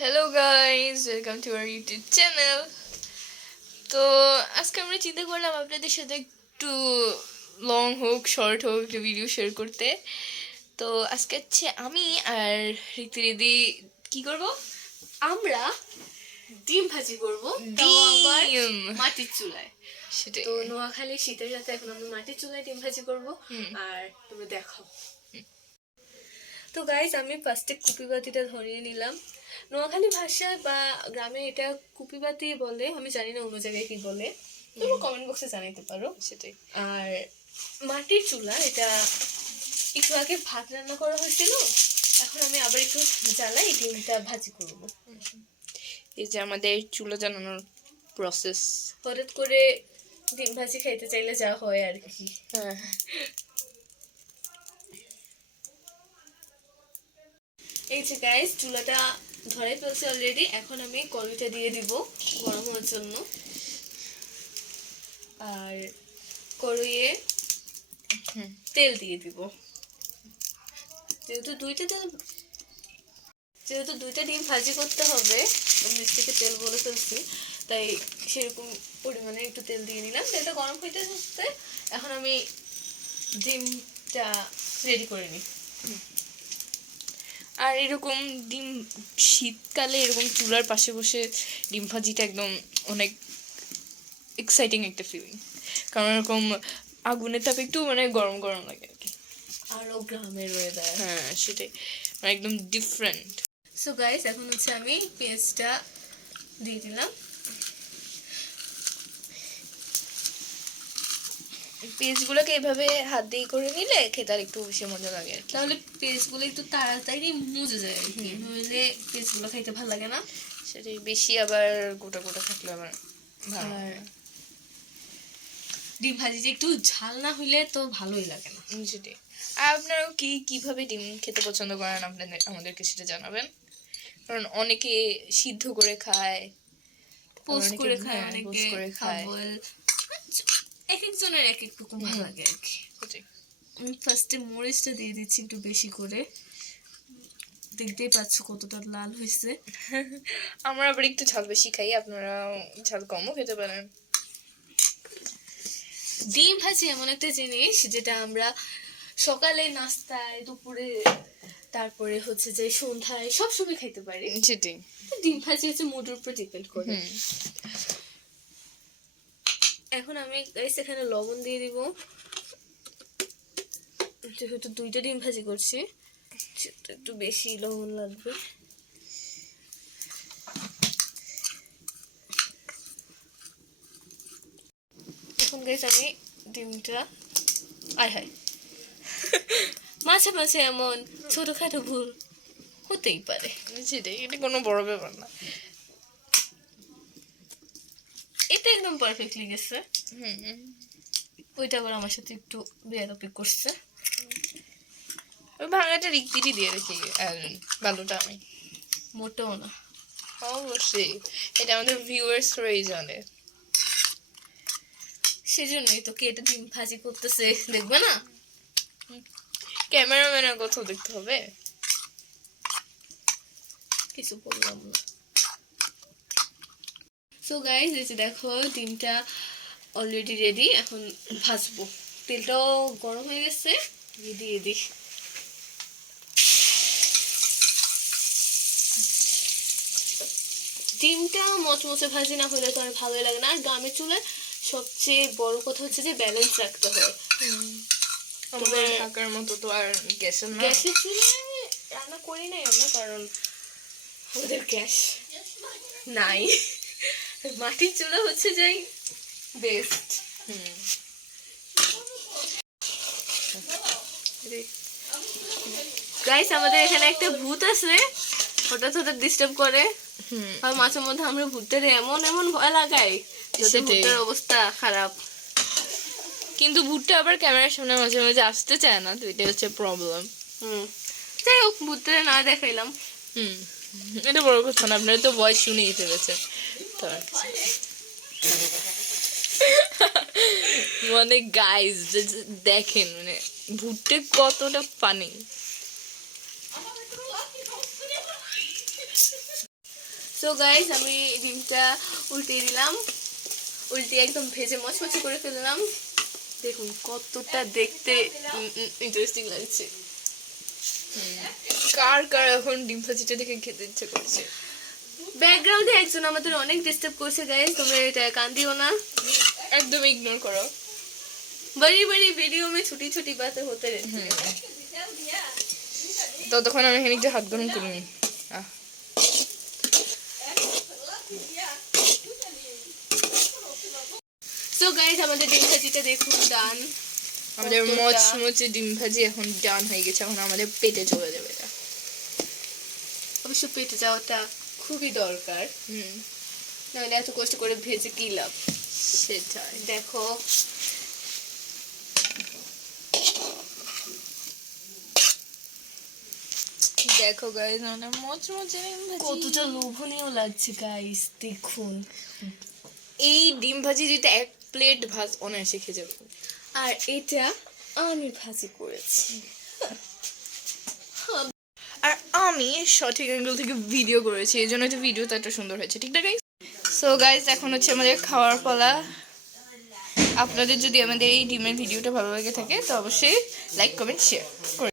Hello guys, welcome to our YouTube channel. তো আজকে আমরা চিন্তা করলাম আপনাদের সাথে একটু লং হোক শর্ট হোক একটা ভিডিও শেয়ার করতে। তো আজকে হচ্ছে আমি আর ঋতিরিদি কি করব? আমরা ডিম ভাজি করব, ডিম মাটির চুলায়। সেটাই। তো নোয়াখালী শীতের সাথে এখন আমরা মাটির চুলায় ডিম ভাজি করব, আর তুমি দেখো। তো গাইস, আমি ফার্স্টে কুপিবাতিটা ধরিয়ে নিলাম। নোয়াখালী ভাষায় বা গ্রামে এটা কুপিবাতি বলে, আমি জানি না অন্য জায়গায় কি বলে, তোমরা কমেন্ট বক্সে জানাইতে পারো। সেটাই। আর মাটির চুলা, এটা একটু আগে ভাত রান্না করা হয়েছিল, এখন আমি আবার একটু জ্বালাই ডিমটা ভাজি করব। এই যে আমাদের চুলা জ্বালানোর প্রসেস। হঠাৎ করে ডিম ভাজি খাইতে চাইলে যা হয় আর কি। হ্যাঁ, এই যে গাইস, চুলাটা ধরে ফেলছে অলরেডি। এখন আমি কড়াইটা দিয়ে দিব গরম হওয়ার জন্য। আর কড়াইয়ে তেল দিয়ে দিব। যেহেতু দুইটা ডিম ভাজি করতে হবে, নিচ থেকে তেল বলে ফেলছি, তাই সেরকম পরিমাণে একটু তেল দিয়ে নিলাম। তেলটা গরম হইতে হতে এখন আমি ডিমটা রেডি করে নিই। আর এরকম ডিম শীতকালে এরকম চুলার পাশে বসে ডিম ভাজিটা একদম অনেক এক্সাইটিং একটা ফিলিং, কারণ এরকম আগুনের তাপে একটু মানে গরম গরম লাগে আর কি। আরও গ্রামের ওয়েদার। হ্যাঁ সেটাই, মানে একদম ডিফারেন্ট। সো গাইস, এখন হচ্ছে আমি পেঁয়াজটা দিয়ে দিলাম। পেঁয়াজগুলোকে এভাবে হাত দিয়ে করে নিলে খেতে আর একটু বেশি মজা লাগে আর কি। তাহলে পেঁয়াজগুলো একটু তাড়াতাড়ি মুজে যায় আর কি, নইলে পেঁয়াজগুলো খাইতে ভালো লাগে না। সেটাই, বেশি আবার গোটা গোটা থাকলে আবার ভালো আর লাগে না। ডিম ভাজি যে একটু ঝাল না হইলে তো ভালোই লাগে না। সেটাই। আর আপনারাও কিভাবে ডিম খেতে পছন্দ করেন আপনাদের আমাদেরকে সেটা জানাবেন, কারণ অনেকে সিদ্ধ করে খায়, পোস্ট করে খায়, পোস্ট অনেকে করে খায়। খাবল, এক একজনের এক এক রকম ভালো লাগে আর কি। সেটাই। আমি ফার্স্টে মরিচটা দিয়ে দিচ্ছি একটু বেশি করে। দেখতেই পাচ্ছ কতটা লাল হয়েছে। আমরা আবার একটু ঝাল বেশি খাই, আপনারা ঝাল কমও খেতে পারেন। ডিম ভাজি এমন একটা জিনিস যেটা আমরা সকালে, নাস্তায়, দুপুরে, তারপরে হচ্ছে যে সন্ধ্যায় সবসময় খাইতে পারি। সেটাই। ডিম ভাজি হচ্ছে মুডের উপর ডিপেন্ড করে। এখন আমি এখানে লবণ দিয়ে দিব, যেহেতু দুইটা ডিম ভাজি করছি একটু বেশি লবণ লাগবে। এখন গাইস আমি ডিমটা হাই মাঝে মাঝে এমন ছোটখাটো ভুল হতেই পারে। সেটাই, এটা কোনো বড় ব্যাপার না। এটা একদম পারফেক্টলি গেছে। ওইটা আবার আমার সাথে একটু বেয়াদবি করছে। ওই ভাঙাটা রিক্তিটি দিয়ে রেখে ভালোটা আমি মোটেও না। অবশ্যই, এটা আমাদের ভিউয়ার্সরাই জানে। সেজন্যই তো কে এটা ডিম ভাজি করতেছে দেখবে না, ক্যামেরাম্যানের কথাও দেখতে হবে। কিছু বললাম না। সো গাইস, এই যে দেখো ডিমটা অলরেডি রেডি। এখন ভাজবো। তেলটাও গরম হয়ে গেছে, দিয়ে দিই। ডিমটা মচমচে ভাজি না হলে তো আর ভালোই লাগে না। আর গ্রামের চুলায় সবচেয়ে বড় কথা হচ্ছে যে ব্যালেন্স রাখতে হয়। আমাদের ঢাকার মতো তো আর গ্যাসের না। গ্যাসের চুলায় রান্না করি নাই আমরা, কারণ আমাদের গ্যাস নাই। মাটির চুলা হচ্ছে যাই বেস্ট। গাইস, আমাদের এখানে একটা ভূত আছে, হঠাৎ হঠাৎ ডিস্টার্ব করে। আর মাঝে মধ্যে আমরা ভূতের এমন এমন ভয় লাগাই, ভূতের অবস্থা খারাপ। কিন্তু ভুট্টা আবার ক্যামেরার সামনে মাঝে মাঝে আসতে চায় না, তো এটা হচ্ছে প্রবলেম। যাই হোক, ভূতের না দেখাইলাম। এটা বড় কথা না, আপনারা তো ভয়েস শুনেই ফেলেছে। মানে গাইজ দেখেন, মানে ভুট্টে কতটা ফানি। সো গাইস আমি ডিমটা উল্টিয়ে দিলাম, উল্টিয়ে একদম ভেজে মচমচে করে ফেললাম। দেখুন কতটা দেখতে ইন্টারেস্টিং লাগছে। কার কার এখন ডিম ভাজিটা দেখে খেতে ইচ্ছে করছে? ব্যাকগ্রাউন্ডে একজন আমাদের অনেক ডিস্টার্ব করছে গাইস, তোমরা এটা কান দিও না, একদম ইগনোর করো। बड़ी बड़ी वीडियो में छोटी छोटी बातें होते रहती हैं। ততক্ষণ আমি এখানে একটু হাত গরম করে নিই। সো গাইস আমাদের ডিম ভাজিটা দেখুন ডান। আমাদের মচমচে ডিম ভাজি এখন ডান হয়ে গেছে, এখন আমাদের পেটে চলে যাবে এটা। অবশ্য পেটে যাওয়াটা খুবই দরকার, নাহলে এত কষ্ট করে ভেজে কি লাভ। সেটাই। দেখো দেখো গাইস আমাদের মচমচে ডিম ভাজি কতটা লোভনীয় লাগছে গাইস, দেখুন। এই ডিম ভাজি যদি এক প্লেট ভাত অনায়াসে খেয়ে যাবো। আর এটা আমি ভাজি করেছি, আর আমি সঠিক অ্যাঙ্গেল থেকে ভিডিও করেছি, এই জন্য তো ভিডিওটা এত সুন্দর হয়েছে, ঠিক না গাইস? সো গাইস এখন হচ্ছে আমাদের খাওয়ার পালা। আপনাদের যদি আমাদের এই ডিমের ভিডিওটা ভালো লাগে থাকে তো অবশ্যই লাইক কমেন্ট শেয়ার করে